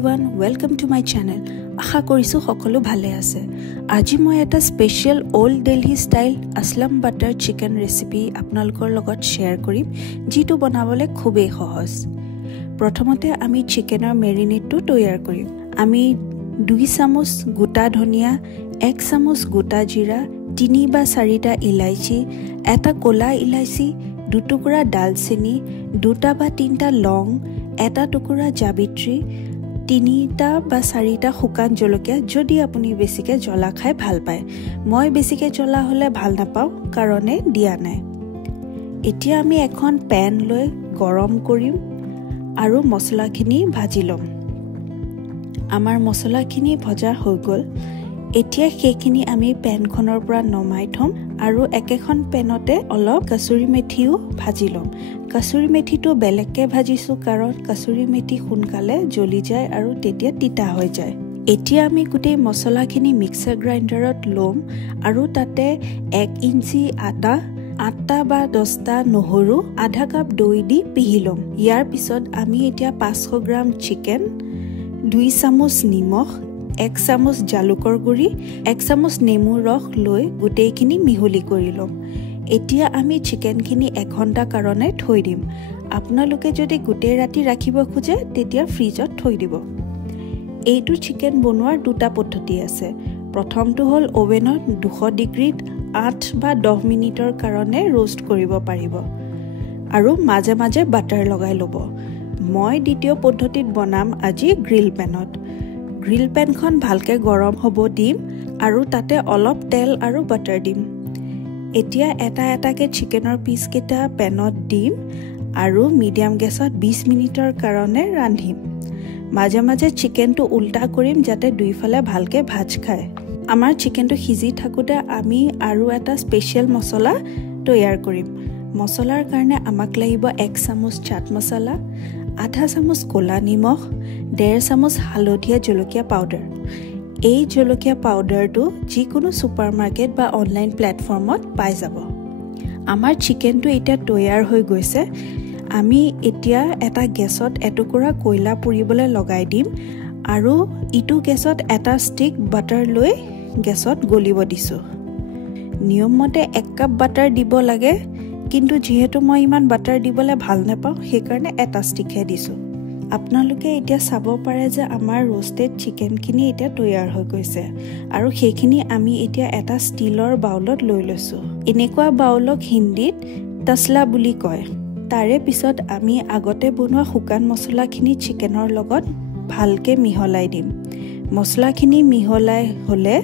everyone, welcome to my channel. আশা কৰিছো সকলো ভালে আছে। আজি মই এটা স্পেশাল ওল্ড দিল্লী ষ্টাইল আসলাম বাটাৰ চিকেন ৰেচিপি আপোনালোকৰ লগত শেয়াৰ কৰিম, যিটো বনাবলৈ খুবেই সহজ। প্ৰথমতে আমি চিকেনৰ মেৰিনেটটো তৈয়াৰ কৰিম। আমি 2 চামুচ গোটা ধনিয়া, 1 চামুচ গোটা জিৰা, 3 বা 4টা ইলাইচি, এটা ক'লা ইলাইচি, 2 টুকুৰা ডালচেনি, 2টা বা 3টা লং, এটা টুকুৰা জাবিত্ৰী, 3টা বা 4টা শুকান জলকীয়া যদি আপুনি বেছিকৈ জ্বলা খাই ভাল পায়। মই বেছিকৈ জ্বলা হ'লে ভাল নাপাওঁ কাৰণে দিয়া নাই। এতিয়া আমি এখন পেন লৈ গৰম কৰিম আৰু মছলাখিনি ভাজি ল'ম। আমাৰ মছলাখিনি ভজা হৈ গ'ল। এতিয়া সেইখিনি আমি পেনখনৰ পৰা নমাই থম আৰু একেখন পেনতে অলপ কসুৰি মেথিও ভাজি ল'ম। কসুৰি মেথিটো বেলেগকৈ ভাজিছোঁ কাৰণ কসুৰি মেথি সোনকালে জ্বলি যায় আৰু তেতিয়া তিতা হৈ যায়। এতিয়া আমি গোটেই মছলাখিনি মিক্সাৰ গ্ৰাইণ্ডাৰত ল'ম আৰু তাতে 1 ইঞ্চি আদা, 8টা বা 10টা নহৰু, আধা কাপ দৈ দি পিহি ল'ম। ইয়াৰ পিছত আমি এতিয়া 500 গ্ৰাম চিকেন, 2 চামুচ নিমখ, 1 চামুচ জালুকৰ গুড়ি, 1 চামুচ নেমুৰ ৰস লৈ গোটেইখিনি মিহলি কৰি ল'ম। এতিয়া আমি চিকেনখিনি 1 ঘণ্টা কাৰণে থৈ দিম। আপোনালোকে যদি গোটেই ৰাতি ৰাখিব খোজে তেতিয়া ফ্ৰিজত থৈ দিব। এইটো চিকেন বনোৱাৰ 2টা পদ্ধতি আছে। প্ৰথমটো হ'ল ওভেনত 200 ডিগ্ৰীত 8 বা 10 মিনিটৰ কাৰণে ৰোষ্ট কৰিব পাৰিব আৰু মাজে মাজে বাটাৰ লগাই ল'ব। মই দ্বিতীয় পদ্ধতিত বনাম আজি গ্ৰিল পেনত। গ্ৰিল পেনখন ভালকৈ গৰম হ'ব দিম আৰু তাতে অলপ তেল আৰু বাটাৰ দিম। এতিয়া এটা এটাকৈ চিকেনৰ পিচকেইটা পেনত দিম আৰু মিডিয়াম গেছত 20 মিনিটৰ কাৰণে ৰান্ধিম। মাজে মাজে চিকেনটো উল্টা কৰিম যাতে দুইফালে ভালকৈ ভাজ খায়। আমাৰ চিকেনটো সিজি থাকোঁতে আমি আৰু এটা স্পেচিয়েল মছলা তৈয়াৰ কৰিম। মছলাৰ কাৰণে আমাক লাগিব 1 চামুচ চাট মছলা, আধা চামুচ ক'লা নিমখ, 1.5 চামুচ হালধীয়া জলকীয়া পাউডাৰ। এই জলকীয়া পাউডাৰটো যিকোনো ছুপাৰ মাৰ্কেট বা অনলাইন প্লেটফৰ্মত পাই যাব। আমাৰ চিকেনটো এতিয়া তৈয়াৰ হৈ গৈছে। আমি এতিয়া এটা গেছত এটুকুৰা কয়লা পুৰিবলৈ লগাই দিম আৰু ইটো গেছত এটা ষ্টিক বাটাৰ লৈ গেছত গলিব দিছোঁ। নিয়মমতে 1 কাপ বাটাৰ দিব লাগে, কিন্তু যিহেতু মই ইমান বাটাৰ দিবলৈ ভাল নাপাওঁ সেইকাৰণে এটা ষ্টিকহে দিছোঁ। আপোনালোকে এতিয়া চাব পাৰে যে আমাৰ ৰোষ্টেড চিকেনখিনি এতিয়া তৈয়াৰ হৈ গৈছে আৰু সেইখিনি আমি এতিয়া এটা ষ্টীলৰ বাউলত লৈ লৈছোঁ। এনেকুৱা বাউলক হিন্দীত তছলা বুলি কয়। তাৰে পিছত আমি আগতে বনোৱা শুকান মছলাখিনি চিকেনৰ লগত ভালকৈ মিহলাই দিম। মছলাখিনি মিহলাই হ'লে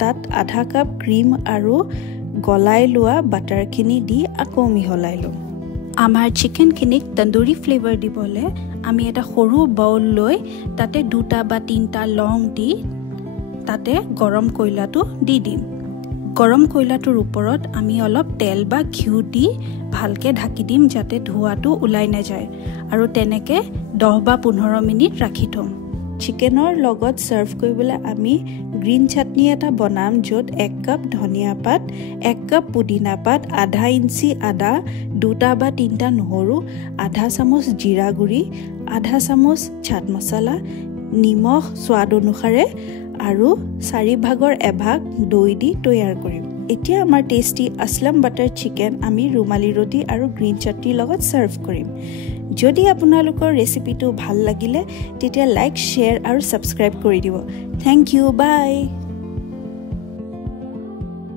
তাত আধা কাপ ক্ৰীম আৰু গলাই লোৱা বাটাৰখিনি দি আকৌ মিহলাই ল'ম। আমাৰ চিকেনখিনিক তন্দুৰী ফ্লেভাৰ দিবলৈ আমি এটা সৰু বাউল লৈ তাতে 2টা বা 3টা লং দি তাতে গৰম কয়লাটো দি দিম। গৰম কয়লাটোৰ ওপৰত আমি অলপ তেল বা ঘিউ দি ভালকৈ ঢাকি দিম যাতে ধোঁৱাটো ওলাই নাযায় আৰু তেনেকৈ 10 বা 15 মিনিট ৰাখি থ'ম। চিকেনৰ লগত ছাৰ্ভ কৰিবলৈ আমি গ্ৰীণ চাটনি এটা বনাম য'ত 1 কাপ ধনিয়া পাত, 1 কাপ পুদিনা পাত, আধা ইঞ্চি আদা, 2টা বা 3টা নহৰু, আধা চামুচ জিৰা গুড়ি, আধা চামুচ চাট মছলা, নিমখ স্বাদ অনুসাৰে আৰু 4/1 ভাগ দৈ দি তৈয়াৰ কৰিম। এতিয়া আমাৰ টেষ্টি আসলাম বাটাৰ চিকেন আমি ৰুমালী ৰুটি আৰু গ্ৰীণ চাটনিৰ লগত ছাৰ্ভ কৰিম। যদি আপোনালোকৰ ৰেচিপিটো ভাল লাগিলে তেতিয়া লাইক, শ্বেয়াৰ আৰু ছাবস্ক্ৰাইব কৰি দিব। থেংক ইউ, বাই।